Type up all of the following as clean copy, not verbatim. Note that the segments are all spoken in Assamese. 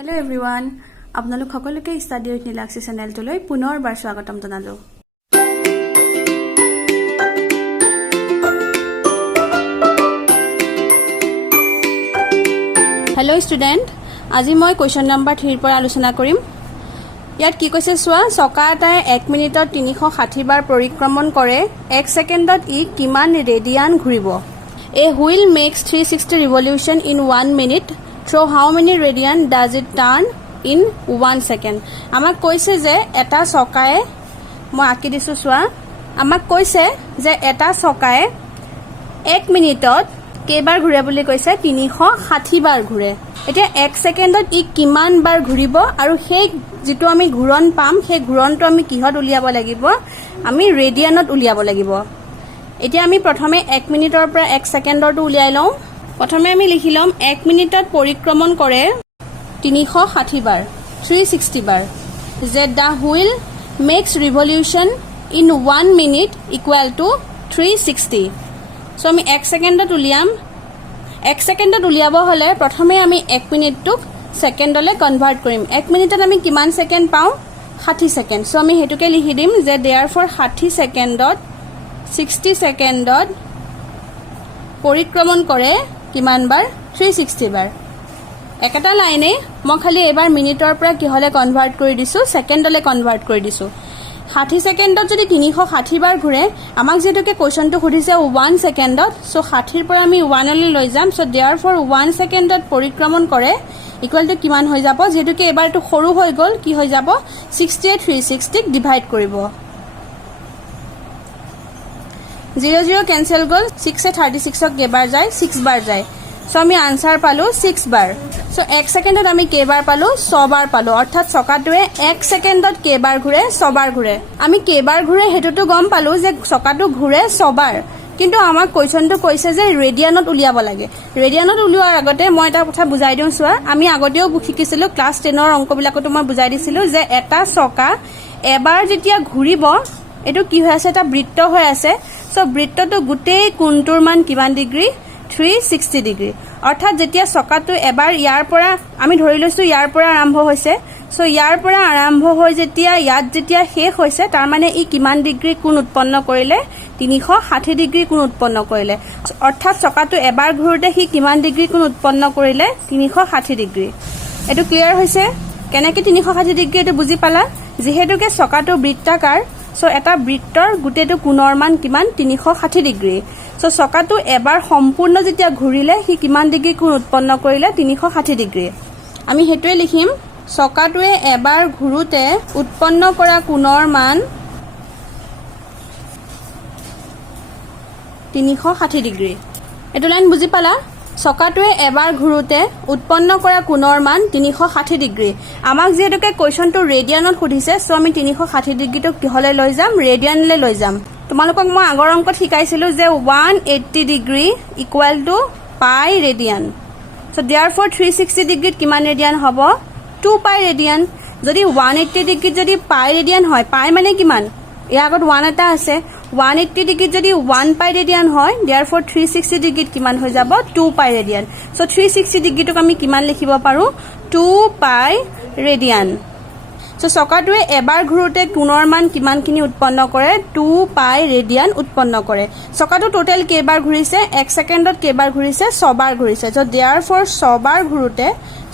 Hello everyone, আপোনালোক সকলোকে ষ্টাডি উইথ নীলাক্ষী চেনেলটোলৈ পুনৰবাৰ স্বাগতম জনালো। হেল্ল' ষ্টুডেণ্ট, আজি মই কুৱেশ্যন নম্বৰ 3 পৰা আলোচনা কৰিম। ইয়াত কি কৈছে চোৱা, চকা এটাই 1 মিনিটত 360 বাৰ পৰিক্ৰমণ কৰে, 1 ছেকেণ্ডত ই কিমান ৰেডিয়ান ঘূৰিব? A wheel makes 360 revolution in 1 minute. Through how many radian does it turn in 1 second? আমাক কৈছে যে এটা চকায়ে, মই আঁকি দিছো চোৱা, আমাক কৈছে যে এটা চকায়ে 1 মিনিটত কেইবাৰ ঘূৰে বুলি কৈছে? 360 বাৰ ঘূৰে। এতিয়া 1 ছেকেণ্ডত ই কিমান বাৰ ঘূৰিব আৰু সেই যেটো আমি ঘূৰণ পাম, সেই ঘূৰণটো আমি কিহত উলিয়াব লাগিব? আমি ৰেডিয়ানত উলিয়াব লাগিব। এতিয়া আমি প্ৰথমে 1 মিনিটৰ পৰা 1 ছেকেণ্ডৰটো উলিয়াই লওঁ। প্ৰথমে আমি লিখি ল'ম 1 মিনিটত পৰিক্ৰমণ কৰে 360 বাৰ, 360 বাৰ, যে the wheel makes revolution in 1 minute equal to 360। So' আমি 1 ছেকেণ্ডত উলিয়াম। 1 ছেকেণ্ডত উলিয়াব হ'লে প্ৰথমে আমি 1 মিনিটটোক ছেকেণ্ডলৈ কনভাৰ্ট কৰিম। 1 মিনিটত আমি কিমান ছেকেণ্ড পাওঁ? 60 ছেকেণ্ড। চ' আমি সেইটোকে লিখি দিম যে দেয়াৰ ফৰ 60 ছেকেণ্ডত 60 ছেকেণ্ডত পৰিক্ৰমণ কৰে কিমান বাৰ? 360 বাৰ। একেটা লাইনে মই খালি এবাৰ মিনিটৰ পৰা কিহলে কনভাৰ্ট কৰি দিছো? ছেকেণ্ডলৈ কনভাৰ্ট কৰি দিছো। 60 ছেকেণ্ডত যদি 360 বাৰ ঘূৰে, আমাক যেটোকে কোৱেশ্যনটো সুধিছে 1 ছেকেণ্ডত, চ' 60ৰ পৰা আমি 1 লৈ লৈ যাম। চ' দেয়াৰ ফৰ 1 ছেকেণ্ডত পৰিক্ৰমণ কৰে ইকুৱেল টু কিমান হৈ যাব? যেটোকে এবাৰটো সৰু হৈ গ'ল, কি হৈ যাব? 60 360ক ডিভাইড কৰিব। 0 0 কেনসেল গ'ল, 6 36ক কেইবাৰ যায়? 6 বাৰ যায়। চ' আমি আনসাৰ পালো 6 বাৰ। চ' 1 ছেকেণ্ডত আমি কেইবাৰ পালো? 6 বাৰ পালো। অৰ্থাৎ চকাটোৱে 1 ছেকেণ্ডত কেইবাৰ ঘূৰে? 6 বাৰ ঘূৰে। আমি কেইবাৰ ঘূৰে সেইটোতো গম পালো যে চকাটো ঘূৰে 6 বাৰ, কিন্তু আমাক কুৱেশ্যনটো কৈছে যে ৰেডিয়ানত উলিয়াব লাগে। ৰেডিয়ানত উলিওৱাৰ আগতে মই এটা কথা বুজাই দিওঁ চোৱা। আমি আগতেও শিকিছিলো, ক্লাছ 10ৰ অংকবিলাকতো মই বুজাই দিছিলো যে এটা চকা এবাৰ যেতিয়া ঘূৰিব, এইটো কি হৈ আছে? এটা বৃত্ত হৈ আছে। চ' বৃত্তটো গোটেই কোণটোৰ মান কিমান ডিগ্ৰী? 360 ডিগ্ৰী। অৰ্থাৎ যেতিয়া চকাটো এবাৰ ইয়াৰ পৰা আমি ধৰি লৈছো ইয়াৰ পৰা আৰম্ভ হৈছে, চ' ইয়াৰ পৰা আৰম্ভ হৈ যেতিয়া ইয়াত যেতিয়া শেষ হৈছে, তাৰ মানে ই কিমান ডিগ্ৰী কোণ উৎপন্ন কৰিলে? 360 ডিগ্ৰী কোণ উৎপন্ন কৰিলে। অৰ্থাৎ চকাটো এবাৰ ঘূৰোতে সি কিমান ডিগ্ৰী কোণ উৎপন্ন কৰিলে? 360 ডিগ্ৰী। এইটো ক্লিয়াৰ হৈছে? কেনেকে 360 ডিগ্ৰী এইটো বুজি পালা? যিহেতুকে চকাটো বৃত্তাকাৰ, চ' এটা বৃত্তৰ গোটেইটো কোণৰ মান কিমান? 360 ডিগ্ৰী। চ' চকাটো এবাৰ সম্পূৰ্ণ যেতিয়া ঘূৰিলে সি কিমান ডিগ্ৰী কোণ উৎপন্ন কৰিলে? 360 ডিগ্ৰী। আমি সেইটোৱে লিখিম, চকাটোৱে এবাৰ ঘূৰোতে উৎপন্ন কৰা কোণৰ মান 360 ডিগ্ৰী। এইটো লাইন বুজি পালা? চকাটোৱে এবাৰ ঘূৰোতে উৎপন্ন কৰা কোণৰ মান 360 ডিগ্ৰী। আমাক যিহেতুকে কুৱেশ্যনটো ৰেডিয়ানত সুধিছে, চ' আমি 360 ডিগ্ৰীটো কিহলৈ লৈ যাম? ৰেডিয়ানলৈ লৈ যাম। তোমালোকক মই আগৰ অংকত শিকাইছিলো যে 180 ডিগ্ৰী ইকুৱেল টু পাই ৰেডিয়ান। চ' দেয়াৰ ফৰ 360 ডিগ্ৰীত কিমান ৰেডিয়ান হ'ব? 2 পাই ৰেডিয়ান। যদি 180 ডিগ্ৰীত যদি পাই ৰেডিয়ান হয়, পাই মানে কিমান? ইয়াৰ আগত 1 এটা আছে। 180 ডিগ্ৰীত যদি 1 পাই ৰেডিয়ান হয়, দেয়াৰ ফৰ 360 ডিগ্ৰীত কিমান হৈ যাব? 2 পাই ৰেডিয়ান। চ' 360 ডিগ্ৰীটোক আমি কিমান লিখিব পাৰো? 2 পাই ৰেডিয়ান। চ' চকাটোৱে এবাৰ ঘূৰোতে কোণৰ মান কিমানখিনি উৎপন্ন কৰে? 2 পাই ৰেডিয়ান উৎপন্ন কৰে। চকাটো টোটেল কেইবাৰ ঘূৰিছে? 1 ছেকেণ্ডত কেইবাৰ ঘূৰিছে? 6 বাৰ ঘূৰিছে। চ' দেয়াৰ ফৰ 6 বাৰ ঘূৰোতে,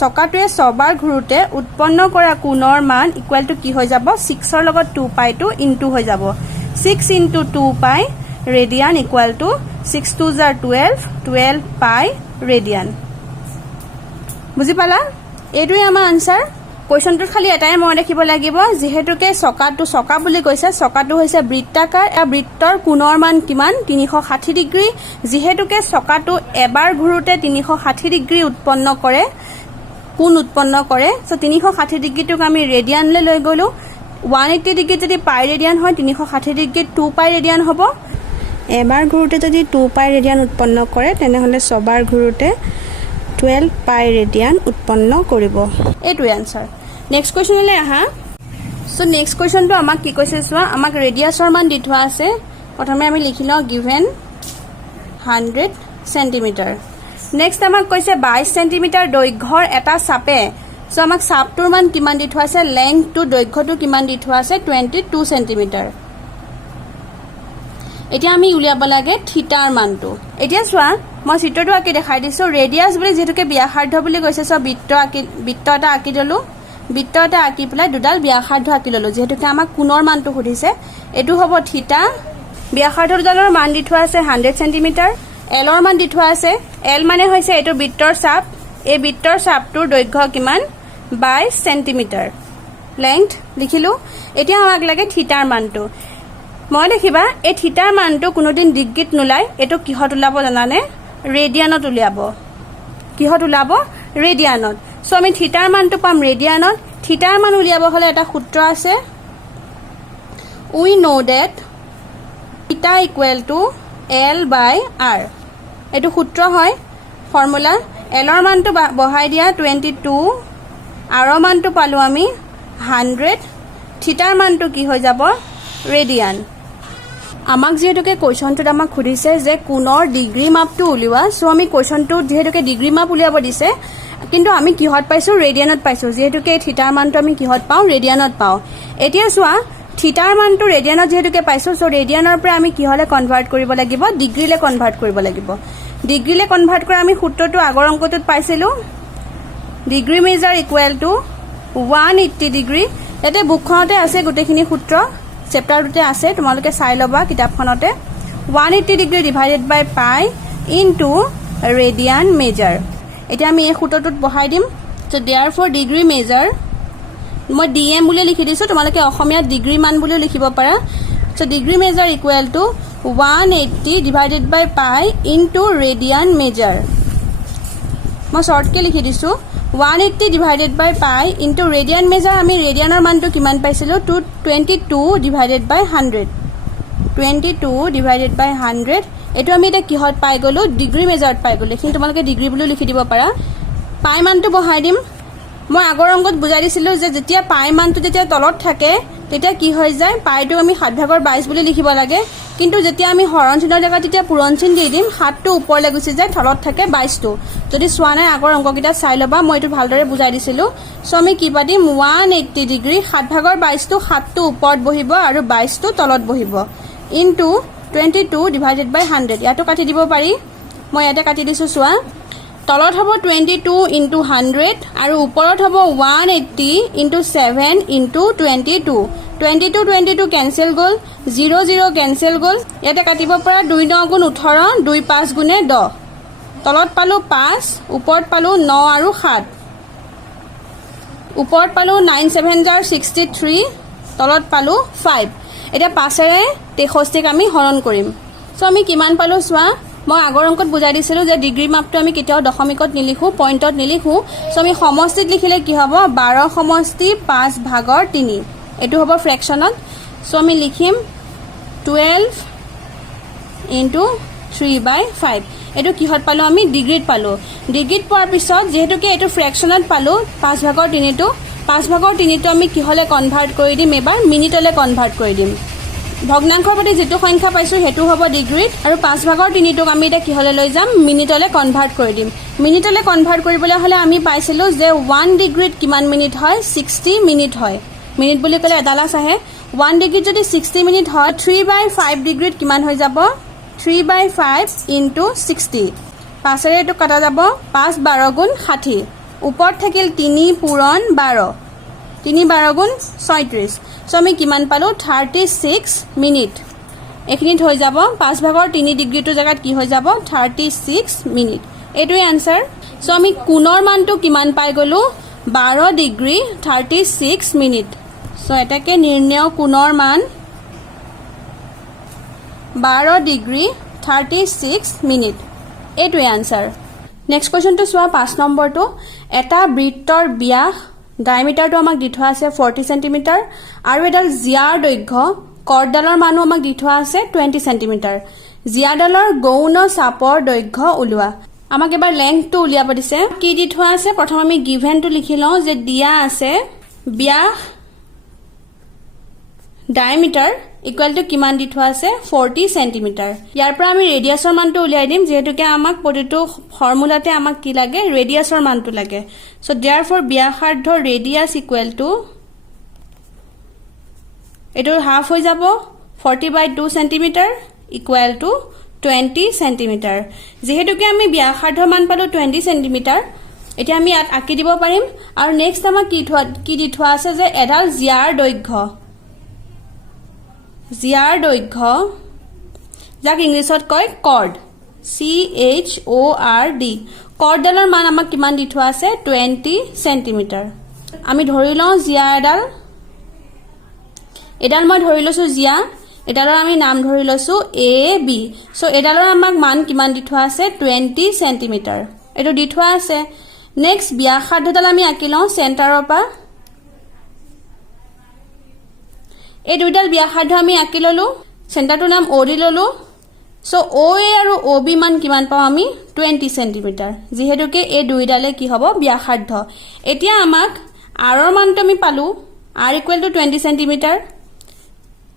চকাটোৱে 6 বাৰ ঘূৰোতে উৎপন্ন কৰা কোণৰ মান ইকুৱেল টু কি হৈ যাব? 6ৰ লগত 2 পাইটো ইনটু হৈ যাব। 6 ইনটু 2 পাই ৰেডিয়ান ইকুৱেল টু 6 2 জাৰ 12, 12 পাই ৰেডিয়ান। বুজি পালা? এইটোৱে আমাৰ আনসাৰ। কুৱেশ্যনটোত খালি এটাই মনত ৰাখিব লাগিব, যিহেতুকে চকাটো চকা বুলি কৈছে, চকাটো হৈছে বৃত্তাকাৰ, বৃত্তৰ কোণৰ মান কিমান? 360 ডিগ্ৰী। যিহেতুকে চকাটো এবাৰ ঘূৰোতে 360 ডিগ্ৰী উৎপন্ন কৰে, কোণ উৎপন্ন কৰে, চ' 360 ডিগ্ৰীটোক আমি ৰেডিয়ানলৈ লৈ গ'লো। 180 ডিগ্ৰীত যদি পাই ৰেডিয়ান হয়, 360 ডিগ্ৰীত 2 পাই ৰেডিয়ান হ'ব। এবাৰ ঘূৰোতে যদি 2 পাই ৰেডিয়ান উৎপন্ন কৰে, তেনেহ'লে 6 বাৰ ঘূৰোতে 12 পাই ৰেডিয়ান উৎপন্ন কৰিব। এইটোৱে আনসাৰ। নেক্সট কুৱেশ্যনলৈ আহা। চ' নেক্সট কুৱেশ্যনটো আমাক কি কৈছে চোৱা, আমাক ৰেডিয়াছৰ মান দি থোৱা আছে। প্ৰথমে আমি লিখি লওঁ গিভেন 100 চেণ্টিমিটাৰ। নেক্সট আমাক কৈছে 22 সেন্টিমিটাৰ দৈৰ্ঘ্যৰ এটা চাপে সো আমাক চাপটোৰ মান কিমান দি থোৱা আছে লেংথটো দৈৰ্ঘ্যটো কিমান দি থোৱা আছে 22 সেন্টিমিটাৰ এতিয়া আমি উলিয়াব লাগে থিটাৰ মানটো এতিয়া চোৱা মই চিত্ৰটো আঁকি দেখাই দিছো ৰেডিয়াস বুলি যেটোকে ব্যাসাৰ্ধ বুলি কৈছে সো বৃত্ত এটা আঁকি দিলো বৃত্ত এটা আঁকি পেলাই দুডাল ব্যাসাৰ্ধ আঁকি ললো যেটোকে আমাক কোণৰ মানটো সুধিছে এটো হ'ব থিটা ব্যাসাৰ্ধ দুডালৰ মান দি থোৱা আছে 100 সেন্টিমিটাৰ এলৰ মান দি থোৱা আছে এল মানে হৈছে এটো বৃত্তৰ চাপ এই বৃত্তৰ চাপটোৰ দৈৰ্ঘ্য কিমান 22 সেন্টিমিটাৰ লেংথ লিখিলো এতিয়া আমাক লাগে থিটাৰ মানটো মই দেখিবা এই থিটাৰ মানটো কোনোদিন ডিগ্ৰীত নোলাই এটো কিহত উলাব জানানে ৰেডিয়ানত উলিয়াব কিহত উলাব ৰেডিয়ানত সো আমি থিটাৰ মানটো পাম ৰেডিয়ানত থিটাৰ মান উলিয়াব হলে এটা সূত্ৰ আছে we know that theta equal to L by R এটো সূত্র হয় ফর্মুলা L ৰ মানটো বহাই দিয়া 22 R ৰ মানটো পালো আমি 100 থিটাৰ মানটো কি হৈ যাব ৰেডিয়ান আমাক যেহেতুকে কোৱেশ্চনটোত আমাক খুদিছে যে কোণৰ ডিগ্ৰী মাপটো উলিওৱা সো আমি কোৱেশ্চনটো যেহেতুকে ডিগ্ৰী মাপ উলিয়াব দিছে কিন্তু আমি কিহত পাইছো ৰেডিয়ানত পাইছো যেহেতুকে থিটাৰ মানটো আমি কিহত পাও ৰেডিয়ানত পাও এতিয়া চোৱা থিটাৰ মানটো ৰেডিয়ানত যেহেতুকে পাইছো সো ৰেডিয়ানৰ পৰা আমি কিহলে কনভাৰ্ট কৰিব লাগিব ডিগ্ৰীলে কনভাৰ্ট কৰিব লাগিব ডিগ্ৰীলে কনভাৰ্ট কৰা আমি সূত্ৰটো আগৰ অংকটোত পাইছিলো degree measure equal to 180 degree এতে বুকখনতে আছে গুটেখিনি সূত্ৰ চেপ্টাৰটোতে আছে তোমালোকে চাই লবা কিতাপখনতে 180 degree divided by pi into radian measure এতিয়া আমি এই সূত্ৰটোত বহাই দিম সো देयरफॉर ডিগ্ৰী মেজাৰ মই ডিএম বুলি লিখি দিছো তোমালোকে অসমীয়া ডিগ্ৰী মান বুলি লিখিব পাৰা so degree measure equal to 180 divided by pi into radian measure মই শৰ্টকে লিখি দিছো 180 divided by pi into radian measure আমি ৰেডিয়ানৰ মানটো কিমান পাইছিলো 22 ডিভাইডেড বাই 100 22 ডিভাইডেড বাই 100 এটো আমি এটা কিহত পাই গলো ডিগ্ৰী মেজাৰত পাই গলো কিন্তু তোমালোকে ডিগ্ৰী বুলি লিখি দিব পাৰা পাই মানটো বহাই দিম মই আগৰ অংকত বুজাই দিছিলো যে যেতিয়া পাই মানটো যেতিয়া তলত থাকে তেতিয়া কি হৈ যায় পাইটো আমি 7/22 বুলি লিখিব লাগে কিন্তু যেতিয়া আমি হৰণ চিনৰ জায়গা তেতিয়া পূৰণ চিন দি দিম 7 টো ওপৰলৈ গুচি যায় তলত থাকে 22 টো যদি সোৱা নাই আগৰ অংককিটা চাই লবা মই এটো ভালদৰে বুজাই দিছিলো সো আমি কি পাদিম 180 ডিগ্ৰী 7/22 টো 7 টো ওপৰত বহিব আৰু 22 টো তলত বহিব ইনটু 22 ডিভাইডেড বাই 100 ইয়াটো কাটি দিব পাৰি মই ইয়াতে কাটি দিছো সোৱা তলত হ'ব 22 ইনটু 100 আৰু ওপৰত হ'ব 180 ইনটু 7 ইনটু 22 22 কেনসেল গল 0 0 কেনসেল গল ইয়াতে কাটিব পৰা 2 9 গুণ 18 2 5 গুণে 10 তলত পালো 5 ওপৰত পালো 9 আৰু 7 ওপৰত পালো 9 7 জাৰ 63 তলত পালো 5 এটা 5 এৰে 63 আমি হৰণ কৰিম সো আমি কিমান পালো সোৱা মই আগৰ অংকত বুজাই দিছিলো যে ডিগ্ৰী মাপটো আমি কেতিয়াও দশমিকত নিলিখো পইণ্টত নিলিখো সো আমি সমষ্টিত লিখিলে কি হ'ব 12 সমষ্টি 5/3 এটো হ'ব ফ্ৰেকশনত সো আমি লিখিম 12 ইনটু 3/5 এটো কিহত পালো আমি ডিগ্ৰীত পালো ডিগ্ৰীত পোৱাৰ পিছত যেহেতুকে এটো ফ্ৰেকশনত পালো 5/3 টো 5/3 টো আমি কিহলে কনভাৰ্ট কৰি দিম এবাৰ মিনিটলে কনভাৰ্ট কৰি দিম ভগ্নাংশৰ প্ৰতি যেটো সংখ্যা পাইছো হেতু হ'ব ডিগ্ৰীত আৰু 5/3 টোক আমি এটা কিহলে লৈ যাম মিনিটলে কনভাৰ্ট কৰি দিম মিনিটলে কনভাৰ্ট কৰিবলৈ হলে আমি পাইছিলো যে 1 ডিগ্ৰীত কিমান মিনিট হয় 60 মিনিট হয় মিনিট বুলি কলে এডালাস আহে 1 ডিগ্ৰীত যদি 60 মিনিট হয় 3/5 ডিগ্ৰীত কিমান হৈ যাব 3/5 ইনটু 60 5 এৰে এটো কাটা যাব 5 12 গুণ 60 ওপৰত থাকিল 3 পূৰণ 12 3 12 গুণ 36 সো আমি কিমান পালো 36 মিনিট এখিনিত হৈ যাব 5/3 ডিগ্ৰীটো জায়গাত কি হৈ যাব 36 মিনিট এটোই আনসাৰ সো আমি কোণৰ মানটো কিমান পাই গলো 12 ডিগ্ৰী 36 মিনিট সো এটাকে নিৰ্ণয় কোণৰ মান 12 ডিগ্ৰী 36 মিনিট এটোই আনসাৰ নেক্সট কোৱেশ্চনটো সোৱা 5 নম্বৰটো এটা বৃত্তৰ ব্যাস ডায়ামিটাৰটো আমাক দি থোৱা আছে 40 সেন্টিমিটাৰ আৰু এডাল জিয়াৰ দৈৰ্ঘ্য কৰডালৰ মানো আমাক দি থোৱা আছে 20 সেন্টিমিটাৰ জিয়াডালৰ গৌণ চাপৰ দৈৰ্ঘ্য উলোৱা আমাক এবাৰ লেংথটো উলিয়াব দিছে কি দি থোৱা আছে প্ৰথম আমি গিভেনটো লিখি লওঁ যে দিয়া আছে ব্যাস ডায়ামিটাৰ ইকুৱেল টু কিমান দি থোৱা আছে 40 সেন্টিমিটাৰ ইয়াৰ পৰা আমি ৰেডিয়াছৰ মানটো উলিয়াই দিম যেহেতুকে আমাক প্ৰতিটো ফৰ্মুলাতে আমাক কি লাগে ৰেডিয়াছৰ মানটো লাগে সো देयरफॉर ব্যাসাৰ্ধ ৰেডিয়াছ ইকুৱেল টু এটো হাফ হৈ যাব 40/2 সেন্টিমিটাৰ ইকুৱেল টু 20 সেন্টিমিটাৰ যেহেতুকে আমি ব্যাসাৰ্ধৰ মান পালো 20 সেন্টিমিটাৰ এতিয়া আমি ইয়াত আঁকি দিব পাৰিম আৰু নেক্সট আমাক কি দি থোৱা আছে যে এডাল জিয়াৰ দৈৰ্ঘ্য যাক ইংলিছত কয় কৰ্ড CHORD কৰ্ডডালৰ মান আমাক কিমান দি থোৱা আছে 20 সেন্টিমিটাৰ আমি ধৰি লওঁ জিয়া এডাল মই ধৰি লৈছো জিয়া এডালৰ আমি নাম ধৰি লৈছো AB সো এডালৰ আমাক মান কিমান দি থোৱা আছে 20 সেন্টিমিটাৰ এটো দি থোৱা আছে নেক্সট ব্যাসাৰ্ধডাল আমি আঁকি লওঁ চেণ্টাৰৰ পৰা এই দুইডাল ব্যাসাৰ্ধ আমি আঁকি ললো চেণ্টাৰটোৰ নাম OD ললো সো OA আৰু OB মান কিমান পাওঁ আমি 20 সেন্টিমিটাৰ যেহেতুকে এই দুইডালে কি হ'ব ব্যাসাৰ্ধ এতিয়া আমাক R ৰ মানটো আমি পালো R ইকুৱেল টু 20 সেন্টিমিটাৰ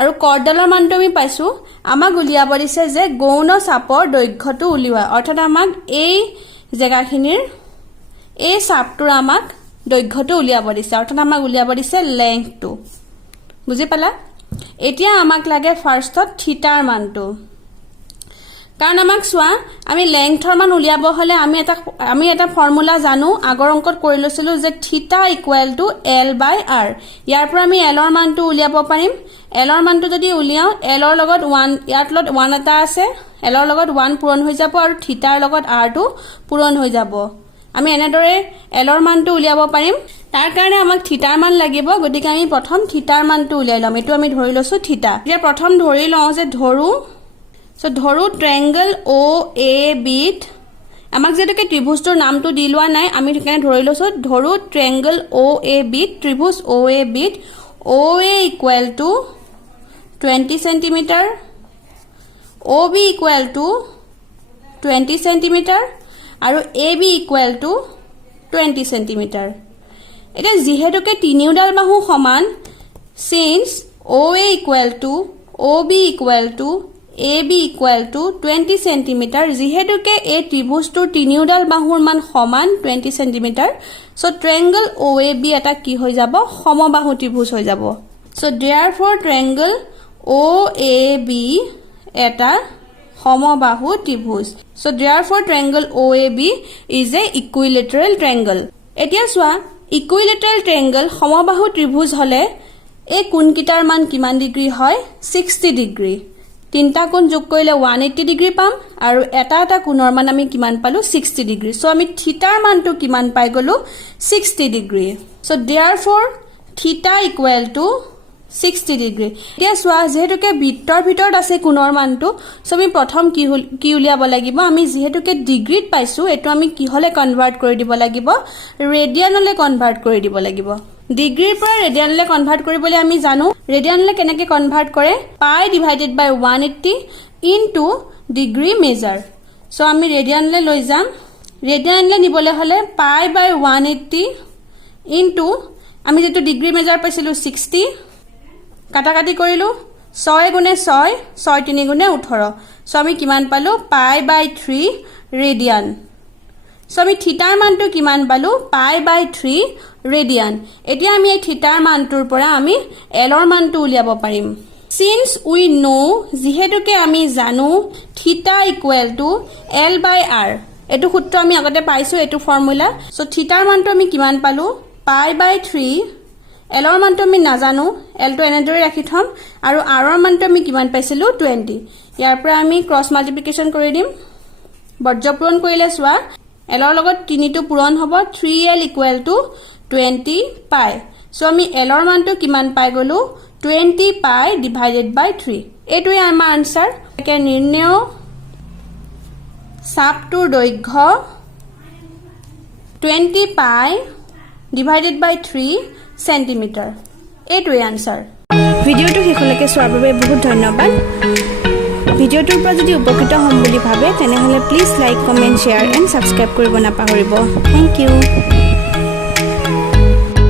আৰু কৰ্ডডালৰ মানটো আমি পাইছো আমাক উলিয়াব দিছে যে গৌণ চাপৰ দৈৰ্ঘ্যটো উলিওৱা অৰ্থাৎ আমাক এই জায়গাখিনিৰ এই চাপটোৰ আমাক দৈৰ্ঘ্যটো উলিয়াব দিছে অৰ্থাৎ আমাক উলিয়াব দিছে লেংথটো বুজি পালা এতিয়া আমাক লাগে ফাৰ্ষ্টত থিটাৰ মানটো কাৰণ আমাক চোৱা আমি লেংথৰ মান উলিয়াব হলে আমি এটা ফৰ্মুলা জানো আগৰ অংকত কৰি লৈছিলো যে থিটা ইকুৱেল টু L/R ইয়াৰ পৰা আমি L ৰ মানটো উলিয়াব পাৰিম L ৰ মানটো যদি উলিয়াও L ৰ লগত 1 ইয়াত লগত 1 এটা আছে L ৰ লগত 1 পূৰণ হৈ যাব আৰু থিটাৰ লগত R টো পূৰণ হৈ যাব আমি এনেদৰে L ৰ মানটো উলিয়াব পাৰিম তাৰ কাৰণে আমাক থিটাৰ মান লাগিব গতিকে আমি প্ৰথম থিটাৰ মানটো উলিয়াই লম এটো আমি ধৰি লৈছো থিটা এতিয়া প্ৰথম ধৰি লওঁ যে ধৰু ট্ৰায়াঙ্গল OAB আমাক যেটাকে ত্ৰিভুজটোৰ নামটো দি লোৱা নাই আমি ঠিকানে ধৰি লৈছো ধৰু ট্ৰায়াঙ্গল OAB ত্ৰিভুজ OAB OA equal to 20 centimetre OB equal to 20 centimetre আৰু AB ইকুৱেল টু 20 সেন্টিমিটাৰ এটা যেহেতুকে তিনিওডাল বাহু সমান since OA equal to OB equal to AB equal to 20 centimetre যেহেতুকে এই ত্ৰিভুজটোৰ তিনিওডাল বাহুৰ মান সমান 20 সেন্টিমিটাৰ সো ট্ৰায়াঙ্গল OAB এটা কি হৈ যাব সমবাহু ত্ৰিভুজ হৈ যাব সো देयरफॉर ট্ৰায়াঙ্গল OAB এটা সমবাহু ত্ৰিভুজ so therefore triangle OAB is a equilateral triangle এতিয়া চোৱা ইকুইলেটাৰেল ট্ৰায়াঙ্গল সমবাহু ত্ৰিভুজ হলে এই কোণকিটাৰ মান কিমান ডিগ্ৰী হয় 60 ডিগ্ৰী তিনটা কোণ যোগ কৰিলে 180 ডিগ্ৰী পাম আৰু এটা কোণৰ মান আমি কিমান পালো 60 ডিগ্ৰী সো আমি থিটাৰ মানটো কিমান পাই গলো 60 ডিগ্ৰী সো देयरफॉर থিটা ইকুৱেল টু 60 ডিগ্ৰী এতিয়া চোৱা যেহেতুকে বৃত্তৰ ভিতৰত আছে কোণৰ মানটো সো আমি প্ৰথম কি উলিয়াব লাগিব আমি যেহেতুকে ডিগ্ৰীত পাইছো এটো আমি কি হলে কনভাৰ্ট কৰি দিব লাগিব ৰেডিয়ানলে কনভাৰ্ট কৰি দিব লাগিব ডিগ্ৰীৰ পৰা ৰেডিয়ানলে কনভাৰ্ট কৰিবলৈ আমি জানো ৰেডিয়ানলে কেনেকৈ কনভাৰ্ট কৰে পাই ডিভাইডেড বাই 180 ইনটু ডিগ্ৰী মেজাৰ সো আমি ৰেডিয়ানলে লৈ যাম ৰেডিয়ানলে নিবলে হলে পাই বাই 180 ইনটু আমি যেটো ডিগ্ৰী মেজাৰ পাইছিলো 60 কাটাকাটি কৰিলো 6 গুণে 6 6 3 গুণে 18 সো আমি কিমান পালো পাই বাই 3 ৰেডিয়ান সো আমি থিটাৰ মানটো কিমান পালো পাই বাই 3 ৰেডিয়ান এতিয়া আমি এই থিটাৰ মানটোৰ পৰা আমি L ৰ মানটো উলিয়াব পাৰিম সিন্স উই নো যেহেতুকে আমি জানো থিটা ইকুৱেল টু L/R এটো সূত্ৰ আমি আগতে পাইছো এটো ফৰ্মুলা সো থিটাৰ মানটো আমি কিমান পালো পাই বাই 3 L ৰ মানটো আমি নাজানো L টো এনেদৰে ৰাখি থম আৰু R ৰ মানটো আমি কিমান পাইছিলো 20 ইয়াৰ পৰা আমি ক্ৰস মাল্টিপ্লিকেশন কৰি দিম বৰ্জ্য পূৰণ কৰিলে চোৱা L ৰ লগত 3 টো পূৰণ হ'ব 3L ইকুৱেল টু 20 পাই সো আমি L ৰ মানটো কিমান পাই গলো 20 পাই ডিভাইডেড বাই 3 এটোই আমাৰ আনসাৰ কে নিৰ্ণয় চাপটোৰ দৈৰ্ঘ্য 20 পাই ডিভাইডেড বাই 3 সেন্টিমিটাৰ এটোই আনসাৰ ভিডিওটো শেষলৈকে চোৱাৰ বাবে বহুত ধন্যবাদ ভিডিওটোৰ পৰা যদি উপকৃত হ'ম বুলি ভাবে তেনেহলে please like comment share and subscribe কৰিব নাপাহৰিব থ্যাংক ইউ